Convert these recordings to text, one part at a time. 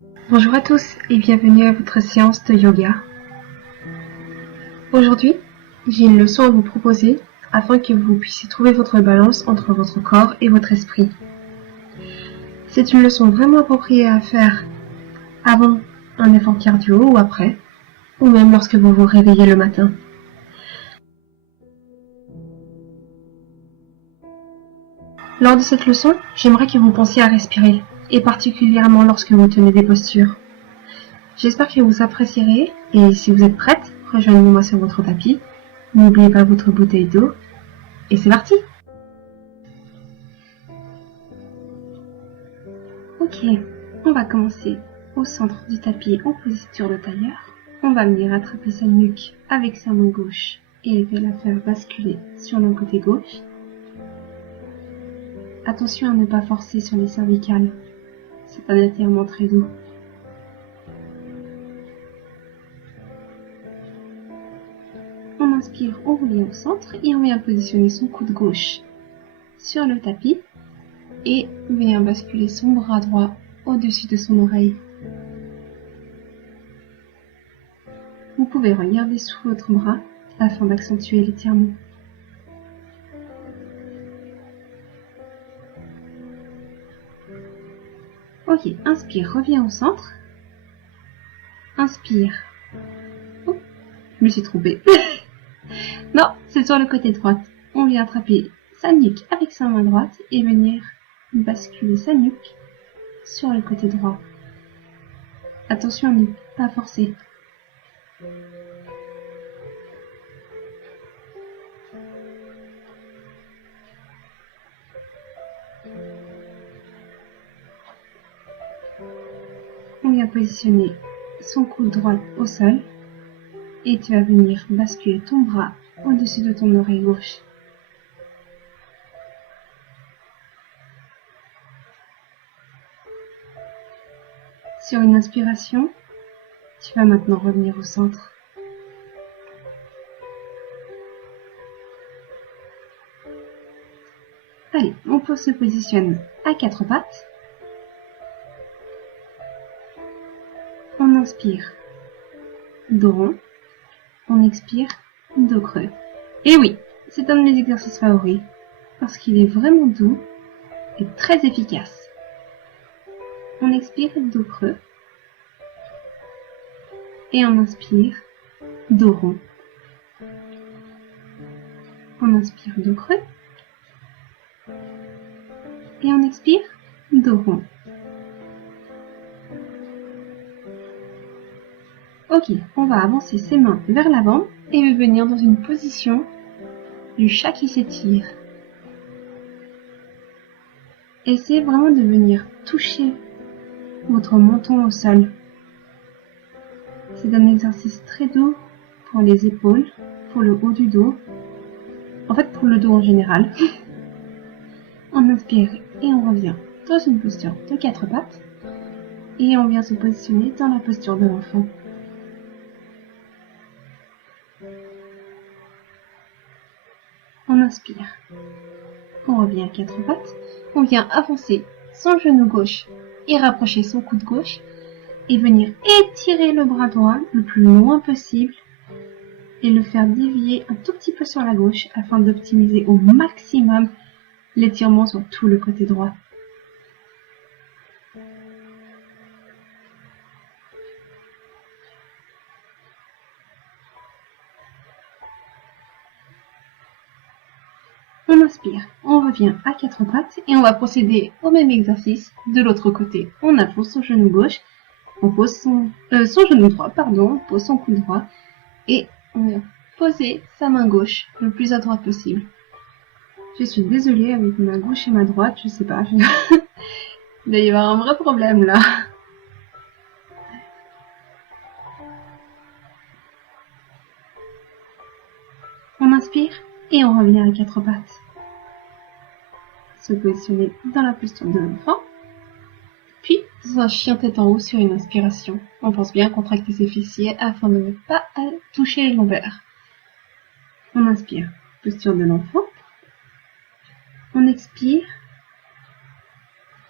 Bonjour à tous et bienvenue à votre séance de yoga. Aujourd'hui, j'ai une leçon à vous proposer afin que vous puissiez trouver votre balance entre votre corps et votre esprit. C'est une leçon vraiment appropriée à faire avant un effort cardio ou après, ou même lorsque vous vous réveillez le matin. Lors de cette leçon, j'aimerais que vous pensiez à respirer, et particulièrement lorsque vous tenez des postures. J'espère que vous apprécierez, et si vous êtes prête, rejoignez-moi sur votre tapis. N'oubliez pas votre bouteille d'eau, et c'est parti! Ok, on va commencer au centre du tapis en posture de tailleur. On va venir attraper sa nuque avec sa main gauche et la faire basculer sur le côté gauche. Attention à ne pas forcer sur les cervicales, c'est un étirement très doux. On inspire, on revient au centre et on vient positionner son coude gauche sur le tapis et vient basculer son bras droit au-dessus de son oreille. Vous pouvez regarder sous votre bras afin d'accentuer l'étirement. Ok, inspire, reviens au centre. Inspire. Oh, je me suis trompée. Non, c'est sur le côté droit. On vient attraper sa nuque avec sa main droite et venir basculer sa nuque sur le côté droit. Attention à ne pas forcer. On vient positionner son coude droit au sol et tu vas venir basculer ton bras au-dessus de ton oreille gauche. Sur une inspiration, tu vas maintenant revenir au centre. Allez, on se positionne à quatre pattes. On inspire, dos rond. On expire, dos creux. Et oui, c'est un de mes exercices favoris, parce qu'il est vraiment doux et très efficace. On expire, dos creux. Et on inspire, dos rond. On inspire, dos creux. Et on expire, dos rond. Ok, on va avancer ses mains vers l'avant et venir dans une position du chat qui s'étire. Essayez vraiment de venir toucher votre menton au sol. C'est un exercice très doux pour les épaules, pour le haut du dos, en fait pour le dos en général. On inspire et on revient dans une posture de quatre pattes et on vient se positionner dans la posture de l'enfant. On inspire, on revient à quatre pattes, on vient avancer son genou gauche et rapprocher son coude gauche et venir étirer le bras droit le plus loin possible et le faire dévier un tout petit peu sur la gauche afin d'optimiser au maximum l'étirement sur tout le côté droit. On inspire, on revient à quatre pattes et on va procéder au même exercice de l'autre côté. On appose son genou gauche, on pose son genou droit, on pose son coude droit et on vient poser sa main gauche le plus à droite possible. Je suis désolée avec ma gauche et ma droite, je sais pas, il doit y avoir un vrai problème là. On inspire et on revient à quatre pattes. Se positionner dans la posture de l'enfant. Puis, dans un chien tête en haut sur une inspiration. On pense bien contracter ses fessiers afin de ne pas toucher les lombaires. On inspire, posture de l'enfant. On expire,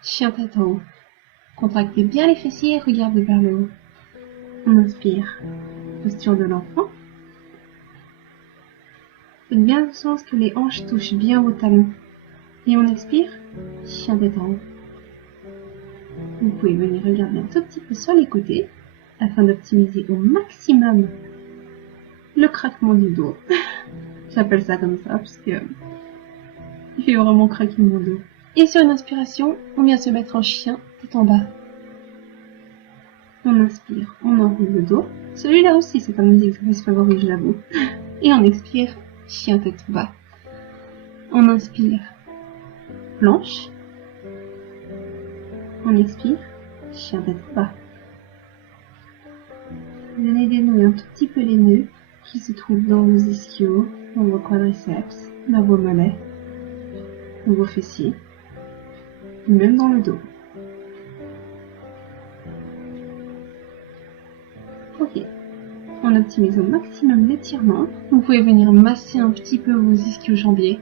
chien tête en haut. Contractez bien les fessiers et regardez vers le haut. On inspire, posture de l'enfant. Faites bien attention à ce que les hanches touchent bien vos talons. Et on expire, chien tête en haut. Vous pouvez venir regarder un tout petit peu sur les côtés afin d'optimiser au maximum le craquement du dos. J'appelle ça comme ça parce que il fait vraiment craquer mon dos. Et sur une inspiration, on vient se mettre en chien tête en bas. On inspire, on enroule le dos. Celui-là aussi, c'est un de mes exercices favoris, je l'avoue. Et on expire, chien tête en bas. On inspire, planche. On expire, chien tête en bas. Venez dénouer un tout petit peu les nœuds qui se trouvent dans vos ischios, dans vos quadriceps, dans vos mollets, dans vos fessiers, et même dans le dos. Ok, on optimise au maximum l'étirement. Vous pouvez venir masser un petit peu vos ischio-jambiers.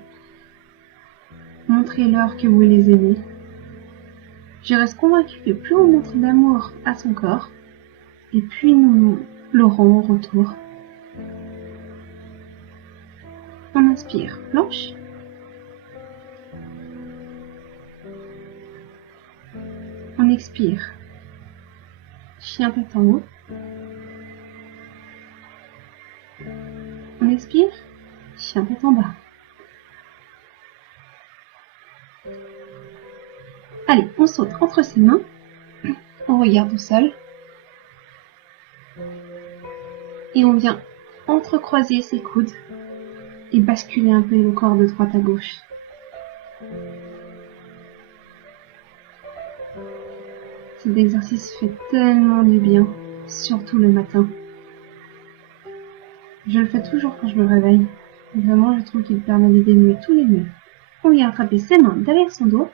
Montrez-leur que vous les aimez. Je reste convaincue que plus on montre d'amour à son corps, et puis nous l'aurons en retour. On inspire, planche. On expire, chien tête en haut. On expire, chien tête en bas. Allez, on saute entre ses mains. On regarde au sol. Et on vient entrecroiser ses coudes et basculer un peu le corps de droite à gauche. Cet exercice fait tellement du bien, surtout le matin. Je le fais toujours quand je me réveille. Vraiment, je trouve qu'il permet de dénouer tous les nœuds. On vient attraper ses mains derrière son dos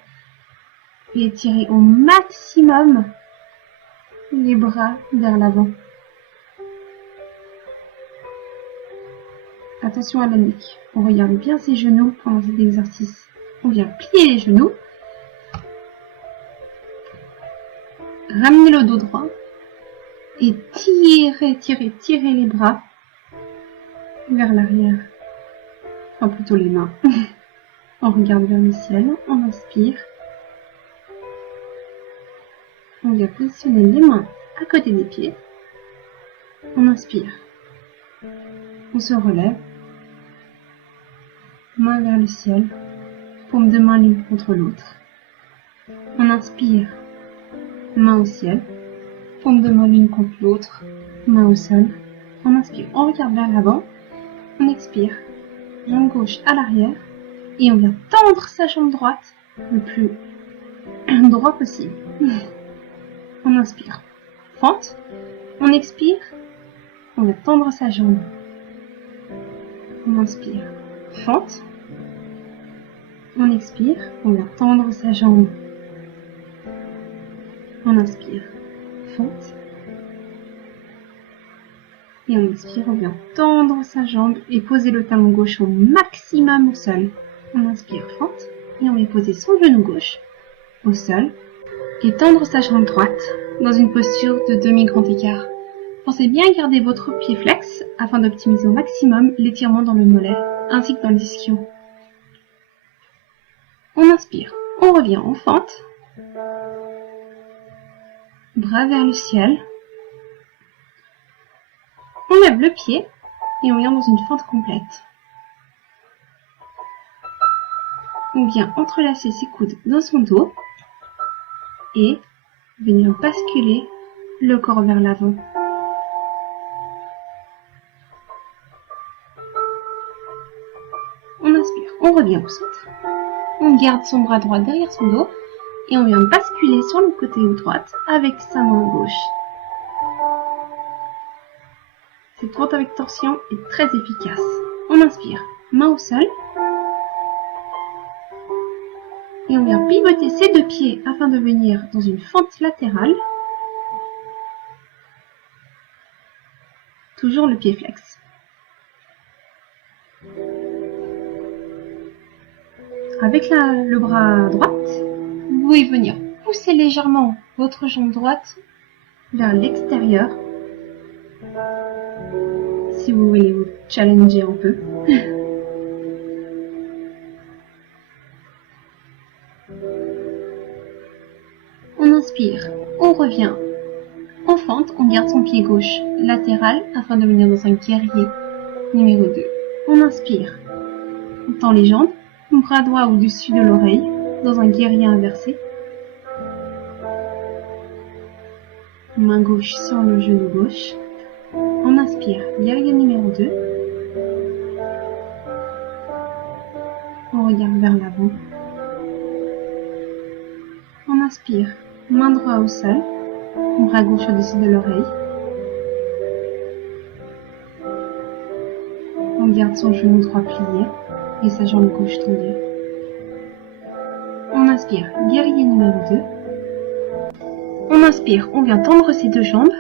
et étirer au maximum les bras vers l'avant. Attention à la nuque. On regarde bien ses genoux pendant cet exercice. On vient plier les genoux. Ramener le dos droit. Et tirer les bras vers l'arrière. Enfin, plutôt les mains. On regarde vers le ciel. On inspire. On vient positionner les mains à côté des pieds. On inspire. On se relève. Main vers le ciel, paume de main l'une contre l'autre. On inspire, main au ciel, paume de main l'une contre l'autre, main au sol. On inspire, on regarde vers l'avant. On expire, jambe gauche à l'arrière. Et on vient tendre sa jambe droite le plus droit possible. On inspire, fente. On expire, on vient tendre sa jambe. On inspire, fente. On expire, on vient tendre sa jambe. On inspire, fente. Et on expire, on vient tendre sa jambe et poser le talon gauche au maximum au sol. On inspire, fente. Et on vient poser son genou gauche au sol et tendre sa jambe droite dans une posture de demi-grand écart. Pensez bien à garder votre pied flex afin d'optimiser au maximum l'étirement dans le mollet ainsi que dans les ischios. On inspire, on revient en fente, bras vers le ciel, on lève le pied et on vient dans une fente complète. On vient entrelacer ses coudes dans son dos et venir basculer le corps vers l'avant. On inspire, on revient au centre. On garde son bras droit derrière son dos et on vient basculer sur le côté droite avec sa main gauche. Cette fente avec torsion est très efficace. On inspire, main au sol. Et on vient pivoter ses deux pieds afin de venir dans une fente latérale. Toujours le pied flex. Avec le bras droit, vous pouvez venir poussez légèrement votre jambe droite vers l'extérieur. Si vous voulez vous challenger un peu. On inspire, on revient. En fente, on garde son pied gauche latéral afin de venir dans un guerrier numéro 2. On inspire, on tend les jambes, bras droit au-dessus de l'oreille, dans un guerrier inversé. Main gauche sur le genou gauche. On inspire, guerrier numéro 2. On regarde vers l'avant. On inspire, main droite au sol, bras gauche au-dessus de l'oreille. On garde son genou droit plié et sa jambe gauche tendue. On inspire, guerrier numéro 2. On inspire, on vient tendre ses deux jambes.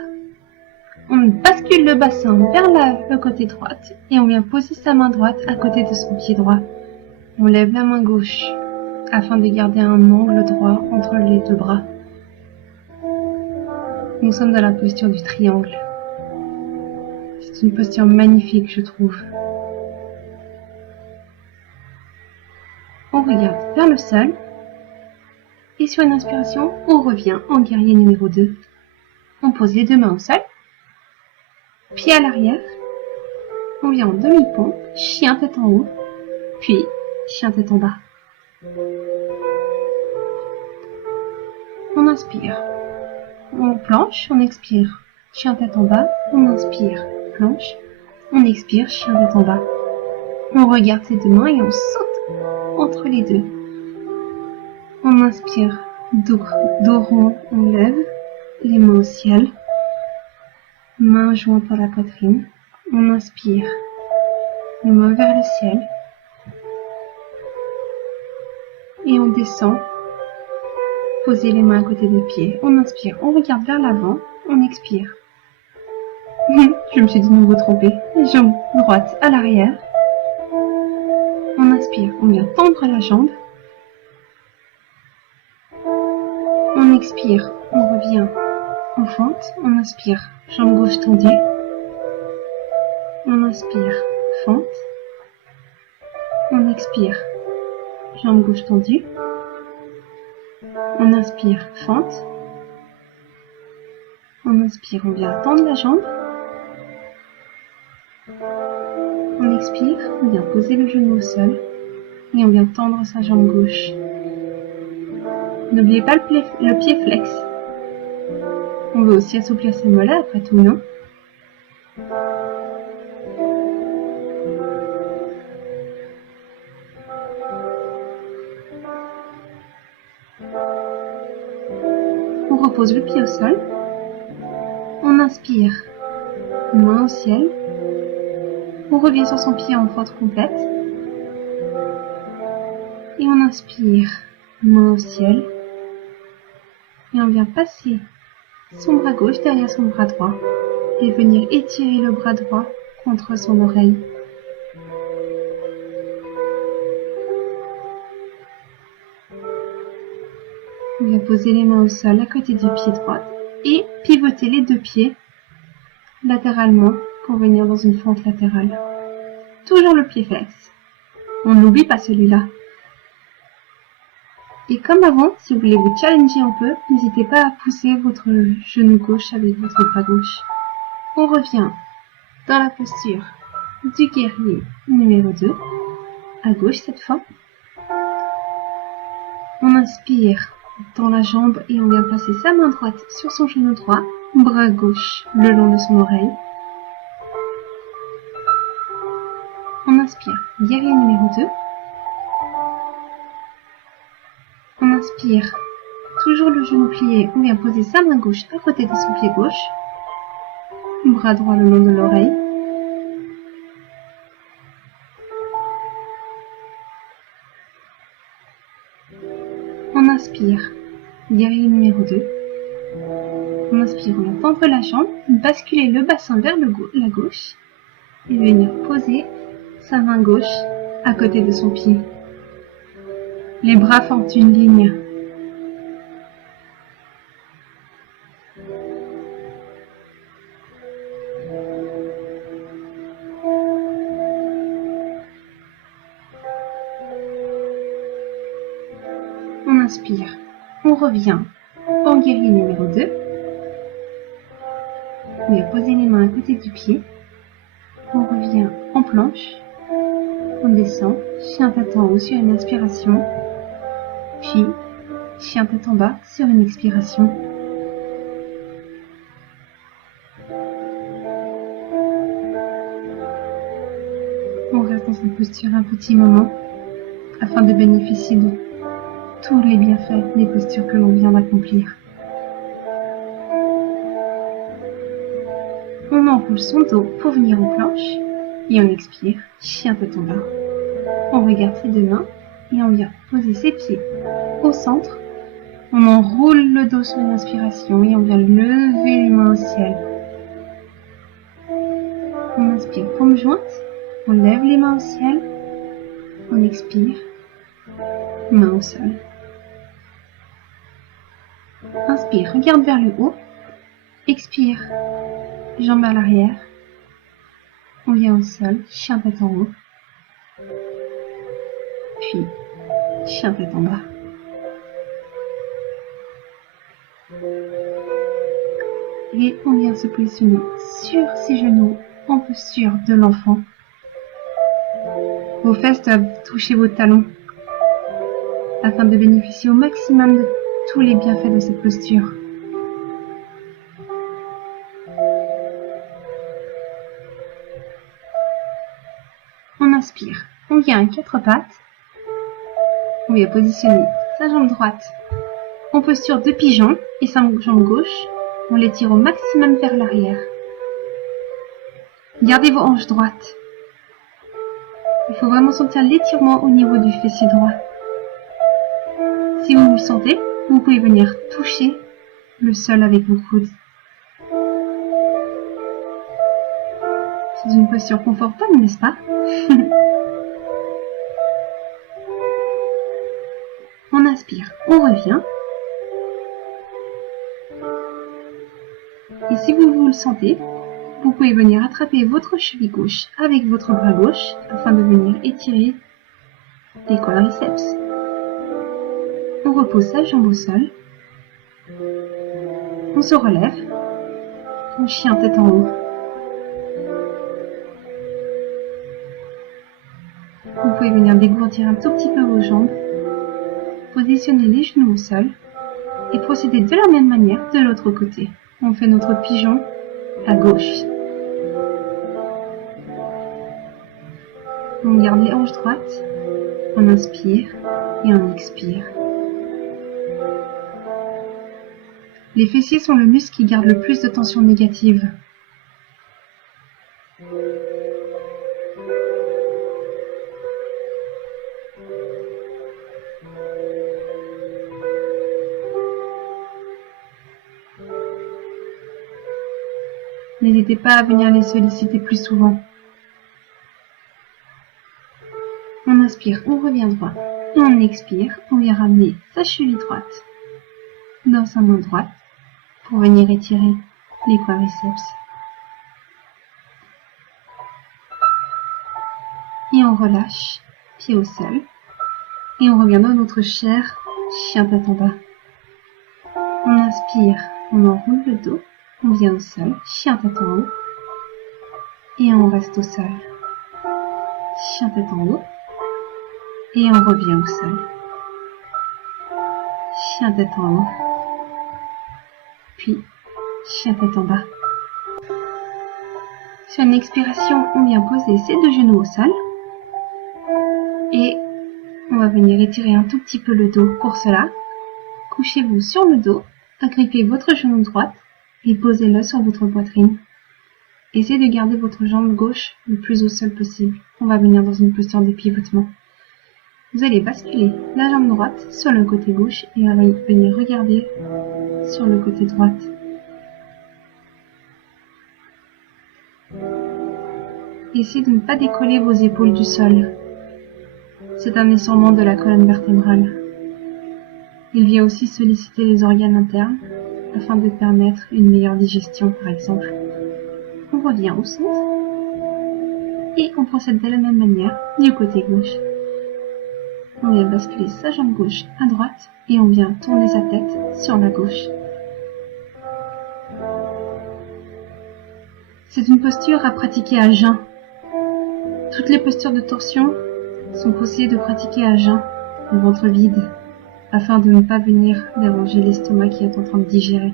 On bascule le bassin vers le côté droite et on vient poser sa main droite à côté de son pied droit. On lève la main gauche afin de garder un angle droit entre les deux bras. Nous sommes dans la posture du triangle. C'est une posture magnifique, je trouve. On regarde vers le sol. Et sur une inspiration, on revient en guerrier numéro 2. On pose les deux mains au sol. Pied à l'arrière. On vient en demi-pont, chien tête en haut. Puis, chien tête en bas. On inspire. On planche, on expire. Chien tête en bas. On inspire, planche. On expire, chien tête en bas. On regarde ses deux mains et on saute entre les deux. On inspire, dos rond, on lève, les mains au ciel, mains jointes à la poitrine. On inspire, les mains vers le ciel. Et on descend, posez les mains à côté des pieds. On inspire, on regarde vers l'avant, on expire. Je me suis de nouveau trompée. Jambe droite à l'arrière. On inspire, on vient tendre la jambe. On expire, on revient en fente. On inspire, jambe gauche tendue. On inspire, fente. On expire, jambe gauche tendue. On inspire, fente. On inspire, on vient tendre la jambe. On expire, on vient poser le genou au sol. Et on vient tendre sa jambe gauche. N'oubliez pas le pied flex. On veut aussi assouplir ses mollets après tout, non? On repose le pied au sol. On inspire, main au ciel. On revient sur son pied en fente complète. Et on inspire, main au ciel. Et on vient passer son bras gauche derrière son bras droit et venir étirer le bras droit contre son oreille. On vient poser les mains au sol à côté du pied droit et pivoter les deux pieds latéralement pour venir dans une fente latérale. Toujours le pied flex. On n'oublie pas celui-là. Et comme avant, si vous voulez vous challenger un peu, n'hésitez pas à pousser votre genou gauche avec votre bras gauche. On revient dans la posture du guerrier numéro 2, à gauche cette fois. On inspire dans la jambe et on vient placer sa main droite sur son genou droit, bras gauche le long de son oreille. On inspire, guerrier numéro 2. On inspire, toujours le genou plié, on vient poser sa main gauche à côté de son pied gauche. Bras droit le long de l'oreille. On inspire, guerrier numéro 2. On inspire, on vient tendre la jambe, basculer le bassin vers la gauche et venir poser sa main gauche à côté de son pied. Les bras forment une ligne. On inspire, on revient en guerrier numéro 2. On va poser les mains à côté du pied. On revient en planche. On descend, chien tête en haut sur une inspiration. Puis, chien tête en bas sur une expiration. On reste dans cette posture un petit moment afin de bénéficier de tous les bienfaits des postures que l'on vient d'accomplir. On enroule son dos pour venir en planche et on expire, chien tête en bas. On regarde ses deux mains et on vient poser ses pieds au centre. On enroule le dos sur une inspiration et on vient lever les mains au ciel. On inspire paume jointe, on lève les mains au ciel, on expire, main au sol. Inspire, regarde vers le haut, expire, jambes à l'arrière, on vient au sol, chien tête en haut, puis chien tête en bas. Et on vient se positionner sur ses genoux en posture de l'enfant. Vos fesses doivent toucher vos talons afin de bénéficier au maximum de tous les bienfaits de cette posture. On inspire, on vient à quatre pattes, on vient positionner sa jambe droite en posture de pigeon et sa jambe gauche, on l'étire au maximum vers l'arrière. Gardez vos hanches droites. Il faut vraiment sentir l'étirement au niveau du fessier droit. Si vous le sentez, vous pouvez venir toucher le sol avec vos coudes. C'est une posture confortable, n'est-ce pas? On inspire, on revient. Et si vous le sentez, vous pouvez venir attraper votre cheville gauche avec votre bras gauche afin de venir étirer les quadriceps. On repose sa jambe au sol. On se relève. On chien tête en haut. Vous pouvez venir dégourdir un tout petit peu vos jambes. Positionnez les genoux au sol et procéder de la même manière de l'autre côté. On fait notre pigeon à gauche. On garde les hanches droites, on inspire et on expire. Les fessiers sont le muscle qui garde le plus de tension négative. N'hésitez pas à venir les solliciter plus souvent. On inspire, on revient droit. Et on expire, on vient ramener sa cheville droite dans sa main droite pour venir étirer les quadriceps. Et on relâche, pied au sol. Et on revient dans notre chair, chien tête en bas. On inspire, on enroule le dos. On vient au sol, chien tête en haut, et on reste au sol. Chien tête en haut, et on revient au sol. Chien tête en haut, puis chien tête en bas. Sur une expiration, on vient poser ses deux genoux au sol, et on va venir étirer un tout petit peu le dos. Pour cela, couchez-vous sur le dos, agrippez votre genou droite, et posez-le sur votre poitrine. Essayez de garder votre jambe gauche le plus au sol possible. On va venir dans une posture de pivotement. Vous allez basculer la jambe droite sur le côté gauche et venir regarder sur le côté droite. Essayez de ne pas décoller vos épaules du sol. C'est un essorement de la colonne vertébrale. Il vient aussi solliciter les organes internes afin de permettre une meilleure digestion par exemple. On revient au centre et on procède de la même manière du côté gauche. On vient basculer sa jambe gauche à droite et on vient tourner sa tête sur la gauche. C'est une posture à pratiquer à jeun. Toutes les postures de torsion sont conseillées de pratiquer à jeun, le ventre vide, afin de ne pas venir déranger l'estomac qui est en train de digérer.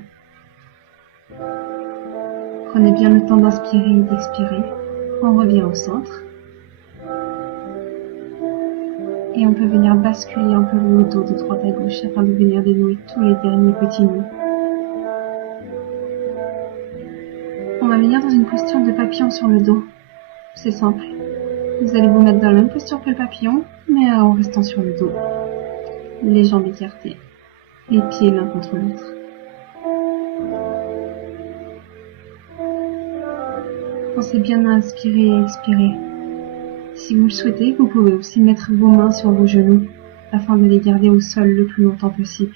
Prenez bien le temps d'inspirer et d'expirer. On revient au centre. Et on peut venir basculer un peu le dos de droite à gauche afin de venir dénouer tous les derniers petits nœuds. On va venir dans une posture de papillon sur le dos. C'est simple. Vous allez vous mettre dans la même posture que le papillon, mais en restant sur le dos. Les jambes écartées, les pieds l'un contre l'autre. Pensez bien à inspirer et expirer. Si vous le souhaitez, vous pouvez aussi mettre vos mains sur vos genoux afin de les garder au sol le plus longtemps possible.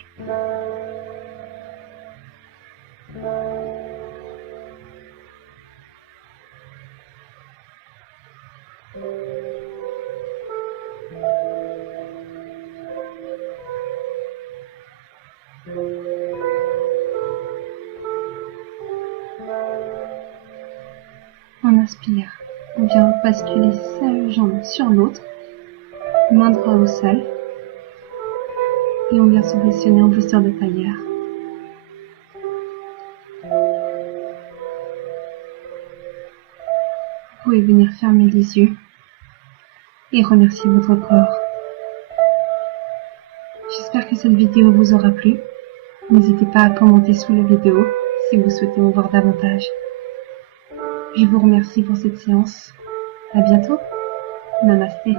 On inspire, on vient basculer sa jambe sur l'autre, main droite au sol, et on vient se positionner en posture de tailleur. Vous pouvez venir fermer les yeux et remercier votre corps. J'espère que cette vidéo vous aura plu. N'hésitez pas à commenter sous la vidéo si vous souhaitez en voir davantage. Je vous remercie pour cette séance. À bientôt. Namasté.